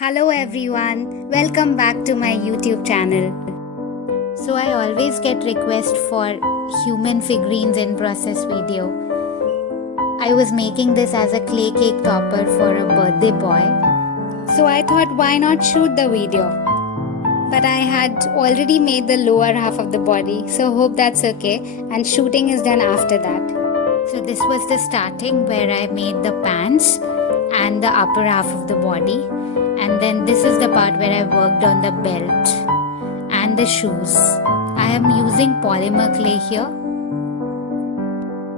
Hello everyone, welcome back to my YouTube channel. So I always get requests for human figurines in process video. I was making this as a clay cake topper for a birthday boy. So I thought why not shoot the video. But I had already made the lower half of the body, so hope that's okay, and shooting is done after that. So this was the starting where I made the pants and the upper half of the body. And then this is the part where I worked on the belt and the shoes. I am using polymer clay here.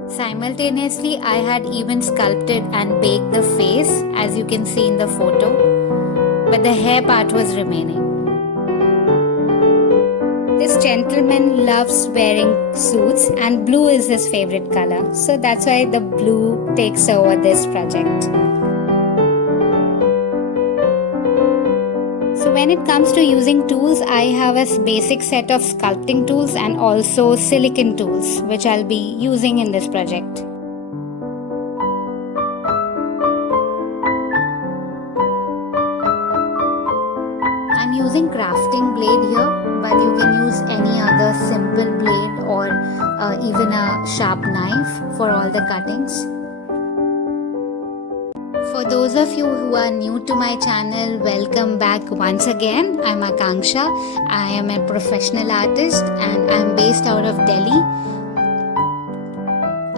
Simultaneously, I had even sculpted and baked the face, as you can see in the photo, but the hair part was remaining. This gentleman loves wearing suits and blue is his favorite color, so that's why the blue takes over this project. So when it comes to using tools, I have a basic set of sculpting tools and also silicone tools, which I'll be using in this project. I'm using crafting blade here, but you can use any other simple blade or even a sharp knife for all the cuttings. For those of you who are new to my channel, welcome back once again. I'm Akanksha. I am a professional artist and I'm based out of Delhi.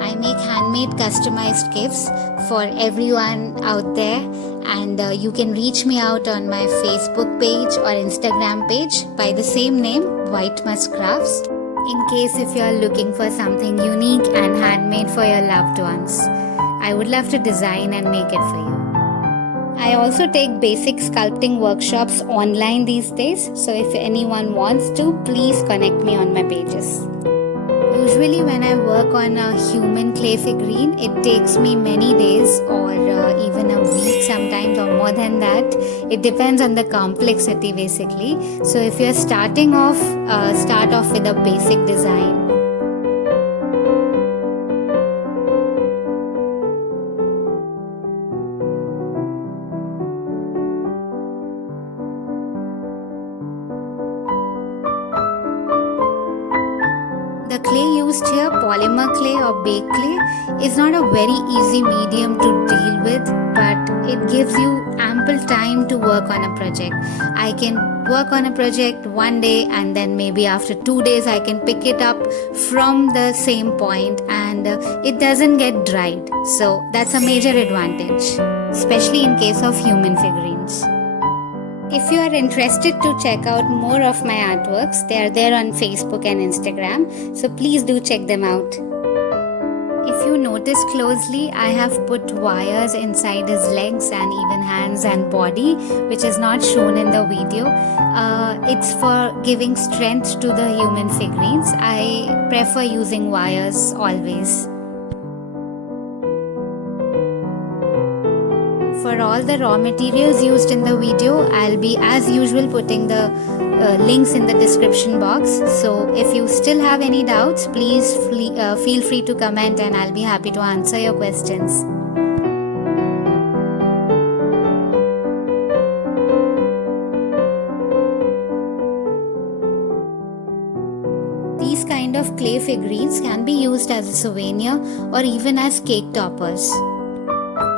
I make handmade customized gifts for everyone out there, and you can reach me out on my Facebook page or Instagram page by the same name, White Musk Crafts, in case if you are looking for something unique and handmade for your loved ones. I would love to design and make it for you. I also take basic sculpting workshops online these days, so if anyone wants to, please connect me on my pages. Usually when I work on a human clay figurine, it takes me many days or even a week sometimes or more than that. It depends on the complexity basically. So if you're starting off, start off with a basic design. The clay used here, polymer clay or baked clay, is not a very easy medium to deal with, but it gives you ample time to work on a project. I can work on a project one day and then maybe after 2 days I can pick it up from the same point and it doesn't get dried. So that's a major advantage, especially in case of human figurines. If you are interested to check out more of my artworks, they are there on Facebook and Instagram, so please do check them out. If you notice closely, I have put wires inside his legs and even hands and body, which is not shown in the video. It's for giving strength to the human figurines. I prefer using wires always. For all the raw materials used in the video, I'll be as usual putting the links in the description box. So if you still have any doubts, please feel free to comment and I'll be happy to answer your questions. These kind of clay figurines can be used as a souvenir or even as cake toppers.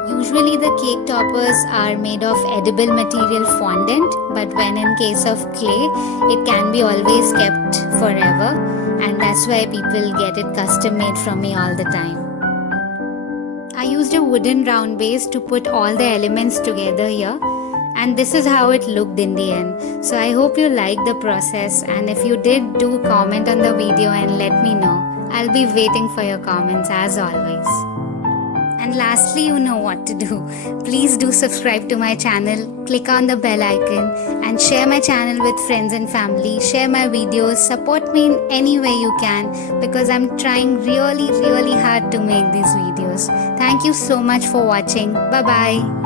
Usually the cake toppers are made of edible material fondant, but when in case of clay, it can be always kept forever, and that's why people get it custom made from me all the time. I used a wooden round base to put all the elements together here, and this is how it looked in the end. So I hope you liked the process, and if you did, do comment on the video and let me know. I'll be waiting for your comments as always. And lastly, you know what to do. Please do subscribe to my channel, click on the bell icon and share my channel with friends and family. Share my videos, support me in any way you can because I'm trying really hard to make these videos. Thank you so much for watching. Bye bye.